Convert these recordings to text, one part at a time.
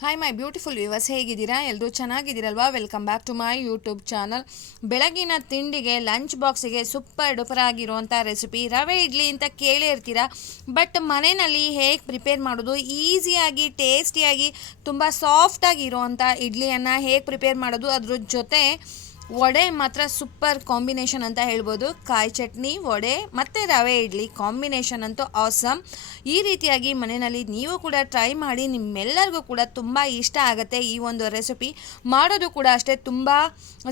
Hi my beautiful viewers ಹೇಗಿದ್ದೀರಾ? ಎಲ್ಲರೂ ಚೆನ್ನಾಗಿದ್ದೀರಲ್ವಾ? Welcome back to my YouTube channel ಬೆಳಗಿನ ತಿಂಡಿಗೆ ಲಂಚ್ ಬಾಕ್ಸಿಗೆ ಸೂಪರ್ ಡೂಪರ್ ಆಗಿರುವಂಥ ರೆಸಿಪಿ ರವೆ ಇಡ್ಲಿ ಅಂತ ಕೇಳೇ ಇರ್ತೀರಾ? ಬಟ್ ಮನೆಯಲ್ಲಿ ಹೇಗೆ ಪ್ರಿಪೇರ್ ಮಾಡೋದು? ಈಸಿಯಾಗಿ ಟೇಸ್ಟಿಯಾಗಿ ತುಂಬ ಸಾಫ್ಟಾಗಿ ಇರುವಂಥ ಇಡ್ಲಿಯನ್ನು ಹೇಗೆ ಪ್ರಿಪೇರ್ ಮಾಡೋದು? ಅದ್ರ ಜೊತೆ ವಡೆ ಮಾತ್ರ ಸೂಪರ್ ಕಾಂಬಿನೇಷನ್ ಅಂತ ಹೇಳ್ಬೋದು. ಕಾಯಿ ಚಟ್ನಿ, ವಡೆ, ಮತ್ತು ರವೆ ಇಡ್ಲಿ ಕಾಂಬಿನೇಷನ್ ಅಂತೂ ಆಸಮ್ ಈ ರೀತಿಯಾಗಿ ಮನೆಯಲ್ಲಿ ನೀವು ಕೂಡ ಟ್ರೈ ಮಾಡಿ ನಿಮ್ಮೆಲ್ಲರಿಗೂ ಕೂಡ ತುಂಬ ಇಷ್ಟ ಆಗುತ್ತೆ ಈ ಒಂದು ರೆಸಿಪಿ ಮಾಡೋದು ಕೂಡ ಅಷ್ಟೇ ತುಂಬ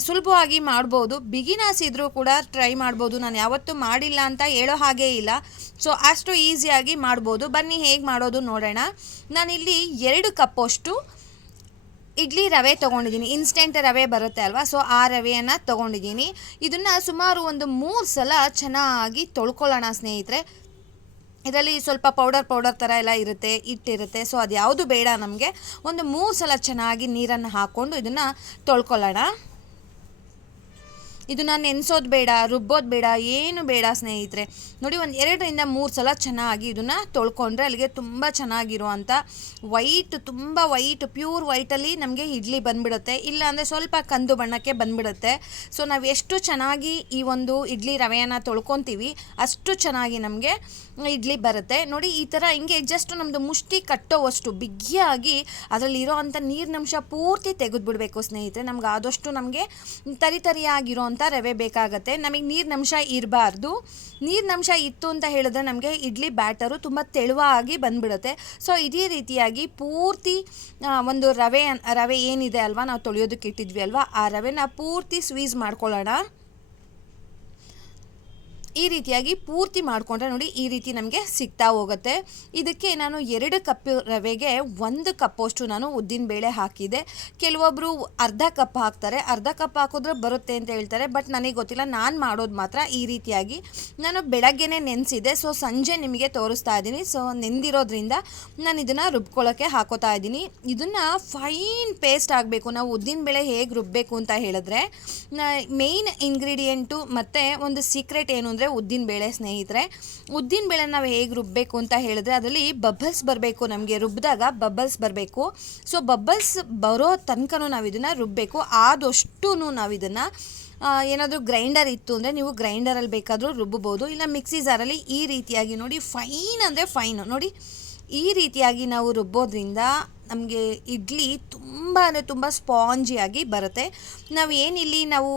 ಸುಲಭವಾಗಿ ಮಾಡ್ಬೋದು. ಬಿಗಿನರ್ಸ್ ಇದ್ದರೂ ಕೂಡ ಟ್ರೈ ಮಾಡ್ಬೋದು. ನಾನು ಯಾವತ್ತೂ ಮಾಡಿಲ್ಲ ಅಂತ ಹೇಳೋ ಹಾಗೇ ಇಲ್ಲ. ಸೊ ಅಷ್ಟು ಈಸಿಯಾಗಿ ಮಾಡ್ಬೋದು. ಬನ್ನಿ ಹೇಗೆ ಮಾಡೋದು ನೋಡೋಣ. ನಾನಿಲ್ಲಿ ಎರಡು ಕಪ್ಪಷ್ಟು ಇಡ್ಲಿ ರವೆ ತೊಗೊಂಡಿದ್ದೀನಿ. ಇನ್ಸ್ಟೆಂಟ್ ರವೆ ಬರುತ್ತೆ ಅಲ್ವಾ? ಸೊ ಆ ರವೆಯನ್ನು ತೊಗೊಂಡಿದ್ದೀನಿ. ಇದನ್ನು ಸುಮಾರು ಒಂದು ಮೂರು ಸಲ ಚೆನ್ನಾಗಿ ತೊಳ್ಕೊಳ್ಳೋಣ ಸ್ನೇಹಿತರೆ. ಇದರಲ್ಲಿ ಸ್ವಲ್ಪ ಪೌಡರ್ ಪೌಡರ್ ಥರ ಎಲ್ಲ ಇರುತ್ತೆ, ಹಿಟ್ಟಿರುತ್ತೆ. ಸೊ ಅದು ಯಾವುದು ಬೇಡ ನಮಗೆ. ಒಂದು ಮೂರು ಸಲ ಚೆನ್ನಾಗಿ ನೀರನ್ನು ಹಾಕ್ಕೊಂಡು ಇದನ್ನು ತೊಳ್ಕೊಳ್ಳೋಣ. ಇದನ್ನ ನೆನೆಸೋದು ಬೇಡ, ರುಬ್ಬೋದು ಬೇಡ, ಏನು ಬೇಡ ಸ್ನೇಹಿತರೆ. ನೋಡಿ ಒಂದು ಎರಡರಿಂದ ಮೂರು ಸಲ ಚೆನ್ನಾಗಿ ಇದನ್ನು ತೊಳ್ಕೊಂಡ್ರೆ ಅಲ್ಲಿಗೆ ತುಂಬ ಚೆನ್ನಾಗಿರುವಂಥ ವೈಟ್ ತುಂಬ ವೈಟ್ ಪ್ಯೂರ್ ವೈಟಲ್ಲಿ ನಮಗೆ ಇಡ್ಲಿ ಬಂದ್ಬಿಡುತ್ತೆ. ಇಲ್ಲ ಅಂದರೆ ಸ್ವಲ್ಪ ಕಂದು ಬಣ್ಣಕ್ಕೆ ಬಂದ್ಬಿಡುತ್ತೆ. ಸೊ ನಾವು ಎಷ್ಟು ಚೆನ್ನಾಗಿ ಈ ಒಂದು ಇಡ್ಲಿ ರವೆಯನ್ನು ತೊಳ್ಕೊತೀವಿ, ಅಷ್ಟು ಚೆನ್ನಾಗಿ ನಮಗೆ ಇಡ್ಲಿ ಬರುತ್ತೆ. ನೋಡಿ ಈ ಥರ ಹಿಂಗೆ ಜಸ್ಟ್ ನಮ್ಮದು ಮುಷ್ಟಿ ಕಟ್ಟೋವಷ್ಟು ಬಿಗಿಯಾಗಿ ಅದರಲ್ಲಿ ಇರೋ ಅಂಥ ನೀರಿನಂಶ ಪೂರ್ತಿ ತೆಗೆದುಬಿಡಬೇಕು ಸ್ನೇಹಿತರೆ. ನಮ್ಗೆ ಆದಷ್ಟು ನಮಗೆ ತರಿ ಅಂಥ ರವೆ ಬೇಕಾಗತ್ತೆ. ನಮಗೆ ನೀರಿನಂಶ ಇರಬಾರ್ದು. ನೀರಿನಂಶ ಇತ್ತು ಅಂತ ಹೇಳಿದ್ರೆ ನಮಗೆ ಇಡ್ಲಿ ಬ್ಯಾಟರು ತುಂಬ ತೆಳುವಾಗಿ ಬಂದ್ಬಿಡುತ್ತೆ. ಸೊ, ಇದೇ ರೀತಿಯಾಗಿ ಪೂರ್ತಿ ಒಂದು ರವೆ ರವೆ ಏನಿದೆ ಅಲ್ವಾ, ನಾವು ತೊಳೆಯೋದಕ್ಕೆ ಇಟ್ಟಿದ್ವಿ ಅಲ್ವಾ, ಆ ರವೆನ ಪೂರ್ತಿ ಸ್ವೀಸ್ ಮಾಡ್ಕೊಳ್ಳೋಣ. ಈ ರೀತಿಯಾಗಿ ಪೂರ್ತಿ ಮಾಡಿಕೊಂಡ್ರೆ ನೋಡಿ ಈ ರೀತಿ ನಮಗೆ ಸಿಗ್ತಾ ಹೋಗುತ್ತೆ. ಇದಕ್ಕೆ ನಾನು ಎರಡು ಕಪ್ ರವೆಗೆ ಒಂದು ಕಪ್ಪಷ್ಟು ನಾನು ಉದ್ದಿನ ಬೇಳೆ ಹಾಕಿದೆ. ಕೆಲವೊಬ್ಬರು ಅರ್ಧ ಕಪ್ ಹಾಕ್ತಾರೆ. ಅರ್ಧ ಕಪ್ ಹಾಕಿದ್ರೆ ಬರುತ್ತೆ ಅಂತ ಹೇಳ್ತಾರೆ. ಬಟ್ ನನಗೆ ಗೊತ್ತಿಲ್ಲ, ನಾನು ಮಾಡೋದು ಮಾತ್ರ ಈ ರೀತಿಯಾಗಿ. ನಾನು ಬೆಳಗ್ಗೆನೇ ನೆನೆಸಿದೆ. ಸೊ, ಸಂಜೆ ನಿಮಗೆ ತೋರಿಸ್ತಾ ಇದ್ದೀನಿ. ಸೊ ನೆಂದಿರೋದ್ರಿಂದ ನಾನು ಇದನ್ನು ರುಬ್ಕೊಳ್ಳೋಕ್ಕೆ ಹಾಕೋತಾ ಇದ್ದೀನಿ. ಇದನ್ನು ಫೈನ್ ಪೇಸ್ಟ್ ಆಗಬೇಕು. ನಾವು ಉದ್ದಿನ ಬೇಳೆ ಹೇಗೆ ರುಬ್ಬಬೇಕು ಅಂತ ಹೇಳಿದ್ರೆ ಮೇಯ್ನ್ ಇಂಗ್ರೀಡಿಯೆಂಟು ಮತ್ತು ಒಂದು ಸೀಕ್ರೆಟ್ ಏನು ಅಂದರೆ ಉದ್ದಿನ ಬೇಳೆ ಸ್ನೇಹಿತರೆ. ಉದ್ದಿನ ಬೇಳೆ ನಾವು ಹೇಗೆ ರುಬ್ಬಬೇಕು ಅಂತ ಹೇಳಿದ್ರೆ ಅದರಲ್ಲಿ ಬಬ್ಬಲ್ಸ್ ಬರಬೇಕು ನಮಗೆ. ರುಬ್ಬಿದಾಗ ಬಬ್ಬಲ್ಸ್ ಬರಬೇಕು. ಸೊ ಬಬ್ಬಲ್ಸ್ ಬರೋ ತನಕನೂ ನಾವು ಇದನ್ನು ರುಬ್ಬಬೇಕು ಆದಷ್ಟು ನಾವು ಇದನ್ನು ಏನಾದರೂ ಗ್ರೈಂಡರ್ ಇತ್ತು ಅಂದರೆ ನೀವು ಗ್ರೈಂಡರಲ್ಲಿ ಬೇಕಾದರೂ ರುಬ್ಬಬೋದು ಇಲ್ಲ ಮಿಕ್ಸಿ ಜಾರಲ್ಲಿ ಈ ರೀತಿಯಾಗಿ ನೋಡಿ ಫೈನ್ ಅಂದರೆ ಫೈನು. ನೋಡಿ ಈ ರೀತಿಯಾಗಿ ನಾವು ರುಬ್ಬೋದ್ರಿಂದ ನಮಗೆ ಇಡ್ಲಿ ತುಂಬ ತುಂಬ ಸ್ಪಾಂಜಿಯಾಗಿ ಬರುತ್ತೆ. ನಾವು ಏನಿಲ್ಲಿ ನಾವು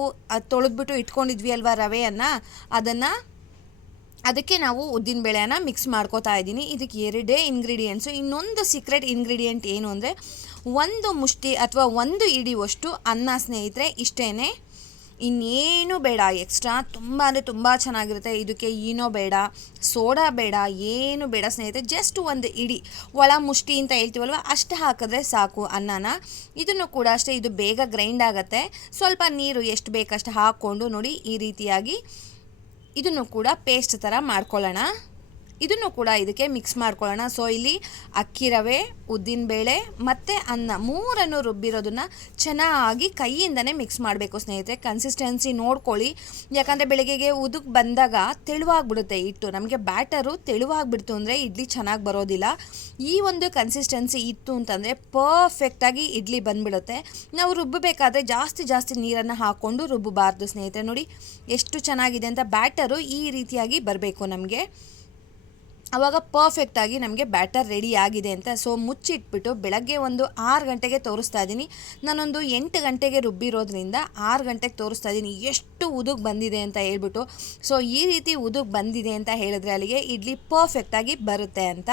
ತೊಳೆದ್ಬಿಟ್ಟು ಇಟ್ಕೊಂಡಿದ್ವಿ ಅಲ್ವಾ ರವೆಯನ್ನು, ಅದನ್ನು ಅದಕ್ಕೆ ನಾವು ಉದ್ದಿನ ಬೇಳೆಯನ್ನು ಮಿಕ್ಸ್ ಮಾಡ್ಕೋತಾ ಇದ್ದೀನಿ. ಇದಕ್ಕೆ ಎರಡೇ ಇಂಗ್ರೀಡಿಯೆಂಟ್ಸು ಇನ್ನೊಂದು ಸೀಕ್ರೆಟ್ ಇಂಗ್ರೀಡಿಯೆಂಟ್ ಏನು ಅಂದರೆ, ಒಂದು ಮುಷ್ಟಿ ಅಥವಾ ಒಂದು ಇಡಿಯುವಷ್ಟು ಅನ್ನ ಸ್ನೇಹಿತರೆ ಇಷ್ಟೇ ಇನ್ನೇನು ಬೇಡ ಎಕ್ಸ್ಟ್ರಾ ತುಂಬ ಅಂದರೆ ತುಂಬ ಚೆನ್ನಾಗಿರುತ್ತೆ. ಇದಕ್ಕೆ ಏನೋ ಬೇಡ, ಸೋಡಾ ಬೇಡ, ಏನು ಬೇಡ ಸ್ನೇಹಿತರೆ ಜಸ್ಟ್ ಒಂದು ಇಡಿ. ಒಳ ಮುಷ್ಟಿ ಅಂತ ಹೇಳ್ತೀವಲ್ವ, ಅಷ್ಟು ಹಾಕಿದ್ರೆ ಸಾಕು ಅನ್ನನ. ಇದನ್ನು ಕೂಡ ಅಷ್ಟೇ, ಇದು ಬೇಗ ಗ್ರೈಂಡ್ ಆಗುತ್ತೆ. ಸ್ವಲ್ಪ ನೀರು ಎಷ್ಟು ಬೇಕಷ್ಟು ಹಾಕ್ಕೊಂಡು ನೋಡಿ ಈ ರೀತಿಯಾಗಿ ಇದನ್ನು ಕೂಡ ಪೇಸ್ಟ್ ಥರ ಮಾಡ್ಕೊಳ್ಳೋಣ. ಇದನ್ನು ಕೂಡ ಇದಕ್ಕೆ ಮಿಕ್ಸ್ ಮಾಡ್ಕೊಳ್ಳೋಣ. ಸೊ ಇಲ್ಲಿ ಅಕ್ಕಿ ರವೆ, ಉದ್ದಿನ ಬೇಳೆ ಮತ್ತು ಅನ್ನ ಮೂರನ್ನು ರುಬ್ಬಿರೋದನ್ನು ಚೆನ್ನಾಗಿ ಕೈಯಿಂದನೇ ಮಿಕ್ಸ್ ಮಾಡಬೇಕು ಸ್ನೇಹಿತರೆ. ಕನ್ಸಿಸ್ಟೆನ್ಸಿ ನೋಡ್ಕೊಳ್ಳಿ. ಯಾಕಂದರೆ ಬೆಳಗ್ಗೆಗೆ ಉದುಕ್ ಬಂದಾಗ ತೆಳುವಾಗ್ಬಿಡುತ್ತೆ ಹಿಟ್ಟು. ನಮಗೆ ಬ್ಯಾಟರು ತೆಳುವಾಗ್ಬಿಡ್ತು ಅಂದರೆ ಇಡ್ಲಿ ಚೆನ್ನಾಗಿ ಬರೋದಿಲ್ಲ. ಈ ಒಂದು ಕನ್ಸಿಸ್ಟೆನ್ಸಿ ಇತ್ತು ಅಂತಂದರೆ ಪರ್ಫೆಕ್ಟಾಗಿ ಇಡ್ಲಿ ಬಂದ್ಬಿಡುತ್ತೆ. ನಾವು ರುಬ್ಬಬೇಕಾದ್ರೆ ಜಾಸ್ತಿ ಜಾಸ್ತಿ ನೀರನ್ನು ಹಾಕ್ಕೊಂಡು ರುಬ್ಬಬಾರ್ದು ಸ್ನೇಹಿತರೆ. ನೋಡಿ, ಎಷ್ಟು ಚೆನ್ನಾಗಿದೆ ಅಂತ ಬ್ಯಾಟರು ಈ ರೀತಿಯಾಗಿ ಬರಬೇಕು ನಮಗೆ. ಆವಾಗ ಪರ್ಫೆಕ್ಟಾಗಿ ನಮಗೆ ಬ್ಯಾಟರ್ ರೆಡಿ ಆಗಿದೆ ಅಂತ. ಸೊ ಮುಚ್ಚಿಟ್ಬಿಟ್ಟು ಬೆಳಗ್ಗೆ ಒಂದು ಆರು ಗಂಟೆಗೆ ತೋರಿಸ್ತಾ ಇದ್ದೀನಿ. ನಾನೊಂದು ಎಂಟು ಗಂಟೆಗೆ ರುಬ್ಬಿರೋದ್ರಿಂದ ಆರು ಗಂಟೆಗೆ ತೋರಿಸ್ತಾ ಇದ್ದೀನಿ. ಎಷ್ಟು ಉದುಗ್ ಬಂದಿದೆ ಅಂತ ಹೇಳ್ಬಿಟ್ಟು, ಸೊ ಈ ರೀತಿ ಉದುಗ್ ಬಂದಿದೆ ಅಂತ ಹೇಳಿದ್ರೆ ಅಲ್ಲಿಗೆ ಇಡ್ಲಿ ಪರ್ಫೆಕ್ಟಾಗಿ ಬರುತ್ತೆ ಅಂತ.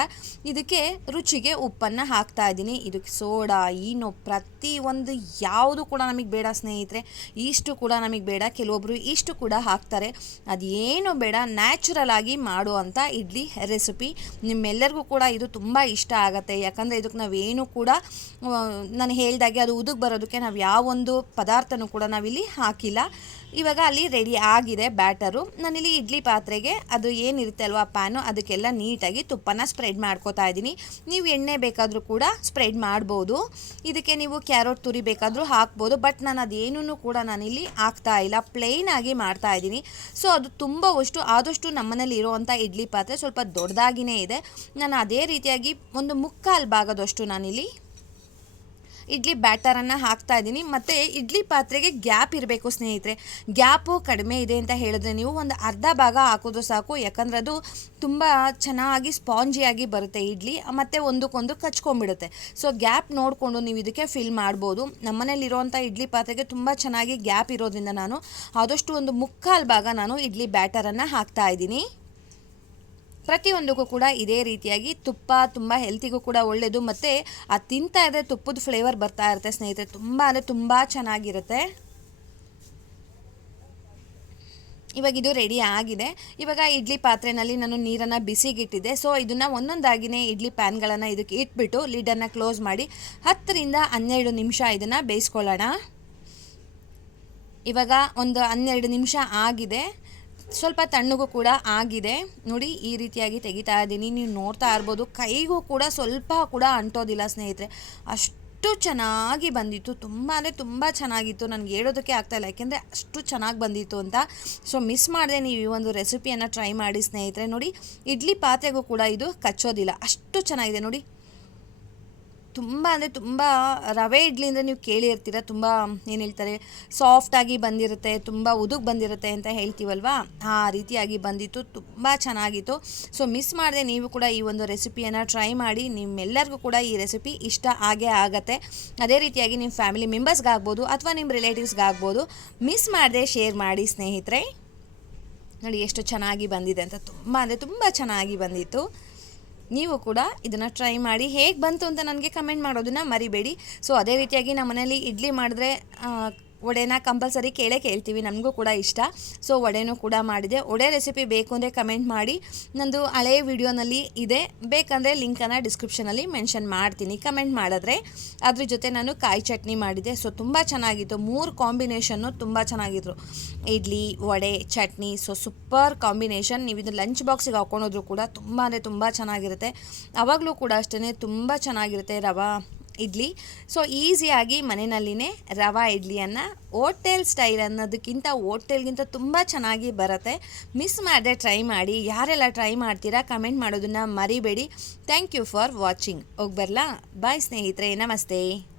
ಇದಕ್ಕೆ ರುಚಿಗೆ ಉಪ್ಪನ್ನು ಹಾಕ್ತಾ ಇದ್ದೀನಿ. ಇದಕ್ಕೆ ಸೋಡಾ ಏನು ಪ್ರತಿ ಒಂದು ಯಾವುದು ಕೂಡ ನಮಗೆ ಬೇಡ ಸ್ನೇಹಿತರೆ. ಇಷ್ಟು ಕೂಡ ನಮಗೆ ಬೇಡ. ಕೆಲವೊಬ್ಬರು ಇಷ್ಟು ಕೂಡ ಹಾಕ್ತಾರೆ. ಅದೇನು ಬೇಡ ನ್ಯಾಚುರಲ್ ಆಗಿ ಮಾಡುವಂಥ ಇಡ್ಲಿ ರೆಸಿಪಿ ನಿಮ್ಮೆಲ್ಲರಿಗೂ ಕೂಡ ಇದು ತುಂಬ ಇಷ್ಟ ಆಗುತ್ತೆ. ಯಾಕಂದರೆ ಇದಕ್ಕೆ ನಾವೇನು ಕೂಡ ನಾನು ಹೇಳಿದಾಗೆ ಅದು ಉದುಗ್ ಬರೋದಕ್ಕೆ ನಾವು ಯಾವೊಂದು ಪದಾರ್ಥನೂ ಕೂಡ ನಾವಿಲ್ಲಿ ಹಾಕಿಲ್ಲ. ಇವಾಗ ಅಲ್ಲಿ ರೆಡಿ ಆಗಿದೆ ಬ್ಯಾಟರು ನಾನಿಲ್ಲಿ ಇಡ್ಲಿ ಪಾತ್ರೆಗೆ ಅದು ಏನಿರುತ್ತೆ ಅಲ್ವಾ ಪ್ಯಾನು ಅದಕ್ಕೆಲ್ಲ ನೀಟಾಗಿ ತುಪ್ಪನ ಸ್ಪ್ರೆಡ್ ಮಾಡ್ಕೋತಾ ಇದ್ದೀನಿ. ನೀವು ಎಣ್ಣೆ ಬೇಕಾದರೂ ಕೂಡ ಸ್ಪ್ರೆಡ್ ಮಾಡ್ಬೋದು. ಇದಕ್ಕೆ ನೀವು ಕ್ಯಾರೋಟ್ ತುರಿ ಬೇಕಾದರೂ ಹಾಕ್ಬೋದು. ಬಟ್ ನಾನು ಅದೇನೂ ಕೂಡ ನಾನಿಲ್ಲಿ ಹಾಕ್ತಾ ಇಲ್ಲ. ಪ್ಲೇನ್ ಆಗಿ ಮಾಡ್ತಾ ಇದ್ದೀನಿ. ಸೊ ಅದು ತುಂಬ ಅಷ್ಟು, ಆದಷ್ಟು ನಮ್ಮನೇಲಿ ಇರುವಂಥ ಇಡ್ಲಿ ಪಾತ್ರೆ ಸ್ವಲ್ಪ ದೊಡ್ಡದಾಗಿಯೇ ಇದೆ. ನಾನು ಅದೇ ರೀತಿಯಾಗಿ ಒಂದು ಮುಕ್ಕಾಲು ಭಾಗದಷ್ಟು ನಾನಿಲ್ಲಿ ಇಡ್ಲಿ ಬ್ಯಾಟರನ್ನು ಹಾಕ್ತಾ ಇದ್ದೀನಿ. ಮತ್ತು ಇಡ್ಲಿ ಪಾತ್ರೆಗೆ ಗ್ಯಾಪ್ ಇರಬೇಕು ಸ್ನೇಹಿತರೆ. ಗ್ಯಾಪು ಕಡಿಮೆ ಇದೆ ಅಂತ ಹೇಳಿದ್ರೆ ನೀವು ಒಂದು ಅರ್ಧ ಭಾಗ ಹಾಕೋದು ಸಾಕು. ಯಾಕಂದ್ರೆ ಅದು ತುಂಬ ಚೆನ್ನಾಗಿ ಸ್ಪಾಂಜಿಯಾಗಿ ಬರುತ್ತೆ ಇಡ್ಲಿ. ಮತ್ತು ಒಂದಕ್ಕೊಂದು ಕಚ್ಕೊಂಡ್ಬಿಡುತ್ತೆ. ಸೊ ಗ್ಯಾಪ್ ನೋಡಿಕೊಂಡು ನೀವು ಇದಕ್ಕೆ ಫಿಲ್ ಮಾಡ್ಬೋದು. ನಮ್ಮನೇಲಿರುವಂಥ ಇಡ್ಲಿ ಪಾತ್ರೆಗೆ ತುಂಬ ಚೆನ್ನಾಗಿ ಗ್ಯಾಪ್ ಇರೋದ್ರಿಂದ ನಾನು ಆದಷ್ಟು ಒಂದು ಮುಕ್ಕಾಲು ಭಾಗ ನಾನು ಇಡ್ಲಿ ಬ್ಯಾಟರನ್ನು ಹಾಕ್ತಾ ಇದ್ದೀನಿ. ಪ್ರತಿಯೊಂದಕ್ಕೂ ಕೂಡ ಇದೇ ರೀತಿಯಾಗಿ ತುಪ್ಪ ತುಂಬ ಹೆಲ್ತಿಗೂ ಕೂಡ ಒಳ್ಳೆಯದು ಮತ್ತು ಆ ತಿಂತಾ ಇದ್ದರೆ ತುಪ್ಪದ ಫ್ಲೇವರ್ ಬರ್ತಾ ಇರುತ್ತೆ ಸ್ನೇಹಿತರೆ. ತುಂಬ ಅಂದರೆ ತುಂಬ ಚೆನ್ನಾಗಿರುತ್ತೆ. ಇವಾಗ ಇದು ರೆಡಿ ಆಗಿದೆ. ಇವಾಗ ಇಡ್ಲಿ ಪಾತ್ರೆನಲ್ಲಿ ನಾನು ನೀರನ್ನು ಬಿಸಿಗಿಟ್ಟಿದ್ದೆ. ಸೊ ಇದನ್ನು ಒಂದೊಂದಾಗಿನೇ ಇಡ್ಲಿ ಪ್ಯಾನ್ಗಳನ್ನು ಇದಕ್ಕೆ ಇಟ್ಬಿಟ್ಟು ಲಿಡನ್ನು ಕ್ಲೋಸ್ ಮಾಡಿ ಹತ್ತರಿಂದ ಹನ್ನೆರಡು ನಿಮಿಷ ಇದನ್ನು ಬೇಯಿಸ್ಕೊಳ್ಳೋಣ. ಇವಾಗ ಒಂದು ಹನ್ನೆರಡು ನಿಮಿಷ ಆಗಿದೆ. ಸ್ವಲ್ಪ ತಣ್ಣಗೂ ಕೂಡ ಆಗಿದೆ. ನೋಡಿ, ಈ ರೀತಿಯಾಗಿ ತೆಗಿತಾ ಇದ್ದೀನಿ. ನೀವು ನೋಡ್ತಾ ಇರ್ಬೋದು, ಕೈಗೂ ಕೂಡ ಸ್ವಲ್ಪ ಕೂಡ ಅಂಟೋದಿಲ್ಲ ಸ್ನೇಹಿತರೆ. ಅಷ್ಟು ಚೆನ್ನಾಗಿ ಬಂದಿತ್ತು. ತುಂಬ ಅಂದರೆ ತುಂಬ ಚೆನ್ನಾಗಿತ್ತು. ನನಗೆ ಹೇಳೋದಕ್ಕೆ ಆಗ್ತಾಯಿಲ್ಲ ಯಾಕೆಂದರೆ ಅಷ್ಟು ಚೆನ್ನಾಗಿ ಬಂದಿತ್ತು ಅಂತ. ಸೊ ಮಿಸ್ ಮಾಡಿದೆ ನೀವು ಈ ಒಂದು ರೆಸಿಪಿಯನ್ನು ಟ್ರೈ ಮಾಡಿ ಸ್ನೇಹಿತರೆ. ನೋಡಿ, ಇಡ್ಲಿ ಪಾತ್ರೆಗೂ ಕೂಡ ಇದು ಕಚ್ಚೋದಿಲ್ಲ. ಅಷ್ಟು ಚೆನ್ನಾಗಿದೆ. ನೋಡಿ ತುಂಬ ಅಂದರೆ ತುಂಬ ರವೆ ಇಡ್ಲಿ ಅಂದರೆ ನೀವು ಕೇಳಿರ್ತೀರ, ತುಂಬ ಏನು ಹೇಳ್ತಾರೆ ಸಾಫ್ಟಾಗಿ ಬಂದಿರುತ್ತೆ, ತುಂಬ ಉದುಗ್ ಬಂದಿರುತ್ತೆ ಅಂತ ಹೇಳ್ತೀವಲ್ವಾ? ಆ ರೀತಿಯಾಗಿ ಬಂದಿತ್ತು, ತುಂಬ ಚೆನ್ನಾಗಿತ್ತು. ಸೊ ಮಿಸ್ ಮಾಡದೆ, ನೀವು ಕೂಡ ಈ ಒಂದು ರೆಸಿಪಿಯನ್ನು ಟ್ರೈ ಮಾಡಿ, ನಿಮ್ಮೆಲ್ಲರಿಗೂ ಕೂಡ ಈ ರೆಸಿಪಿ ಇಷ್ಟ ಆಗೇ ಆಗತ್ತೆ. ಅದೇ ರೀತಿಯಾಗಿ ನಿಮ್ಮ ಫ್ಯಾಮಿಲಿ ಮೆಂಬರ್ಸ್ಗಾಗ್ಬೋದು ಅಥವಾ ನಿಮ್ಮ ರಿಲೇಟಿವ್ಸ್ಗಾಗ್ಬೋದು ಮಿಸ್ ಮಾಡದೆ ಶೇರ್ ಮಾಡಿ ಸ್ನೇಹಿತರೆ. ನೋಡಿ, ಎಷ್ಟು ಚೆನ್ನಾಗಿ ಬಂದಿದೆ ಅಂತ, ತುಂಬ ಅಂದರೆ ತುಂಬ ಚೆನ್ನಾಗಿ ಬಂದಿತ್ತು. ನೀವು ಕೂಡ ಇದನ್ನು ಟ್ರೈ ಮಾಡಿ ಹೇಗೆ ಬಂತು ಅಂತ ನನಗೆ ಕಮೆಂಟ್ ಮಾಡೋದನ್ನು ಮರಿಬೇಡಿ. ಸೊ ಅದೇ ರೀತಿಯಾಗಿ ನಮ್ಮ ಮನೇಲಿ ಇಡ್ಲಿ ಮಾಡಿದ್ರೆ ವಡೆನ ಕಂಪಲ್ಸರಿ ಕೇಳೇ ಕೇಳ್ತೀವಿ, ನಮಗೂ ಕೂಡ ಇಷ್ಟ. ಸೊ, ವಡೆನೂ ಕೂಡ ಮಾಡಿದೆ. ವಡೆ ರೆಸಿಪಿ ಬೇಕು ಅಂದರೆ ಕಮೆಂಟ್ ಮಾಡಿ. ನಂದು ಹಳೆಯ ವಿಡಿಯೋನಲ್ಲಿ ಇದೆ. ಬೇಕಂದರೆ ಲಿಂಕನ್ನು ಡಿಸ್ಕ್ರಿಪ್ಷನಲ್ಲಿ ಮೆನ್ಷನ್ ಮಾಡ್ತೀನಿ. ಕಮೆಂಟ್ ಮಾಡಿದ್ರೆ ಅದ್ರ ಜೊತೆ ನಾನು ಕಾಯಿ ಚಟ್ನಿ ಮಾಡಿದೆ. ಸೊ, ತುಂಬ ಚೆನ್ನಾಗಿತ್ತು. ಮೂರು ಕಾಂಬಿನೇಷನ್ನು ತುಂಬ ಚೆನ್ನಾಗಿದ್ರು. Idli, vada, chutney, so, super combination. ನೀವು ಇದು ಲಂಚ್ ಬಾಕ್ಸಿಗೆ ಹಾಕ್ಕೊಂಡೋದ್ರು ಕೂಡ ತುಂಬ ಅಂದರೆ ತುಂಬ ಚೆನ್ನಾಗಿರುತ್ತೆ. ಆವಾಗಲೂ ಕೂಡ ಅಷ್ಟೇ ತುಂಬ ಚೆನ್ನಾಗಿರುತ್ತೆ ರವಾ. ಇಡ್ಲಿ. ಸೊ ಈಸಿಯಾಗಿ ಮನೆಯಲ್ಲಿನೇ ರವಾ ಇಡ್ಲಿಯನ್ನು ಹೋಟೆಲ್ ಸ್ಟೈಲ್ ಅನ್ನೋದಕ್ಕಿಂತ ಹೋಟೆಲ್ಗಿಂತ ತುಂಬ ಚೆನ್ನಾಗಿ ಬರುತ್ತೆ. ಮಿಸ್ ಮಾಡದೆ ಟ್ರೈ ಮಾಡಿ. ಯಾರೆಲ್ಲ ಟ್ರೈ ಮಾಡ್ತೀರಾ ಕಮೆಂಟ್ ಮಾಡೋದನ್ನು ಮರಿಬೇಡಿ. ಥ್ಯಾಂಕ್ ಯು ಫಾರ್ ವಾಚಿಂಗ್ ಹೋಗಿ ಬರಲಾ? ಬಾಯ್ ಸ್ನೇಹಿತರೆ. ನಮಸ್ತೆ.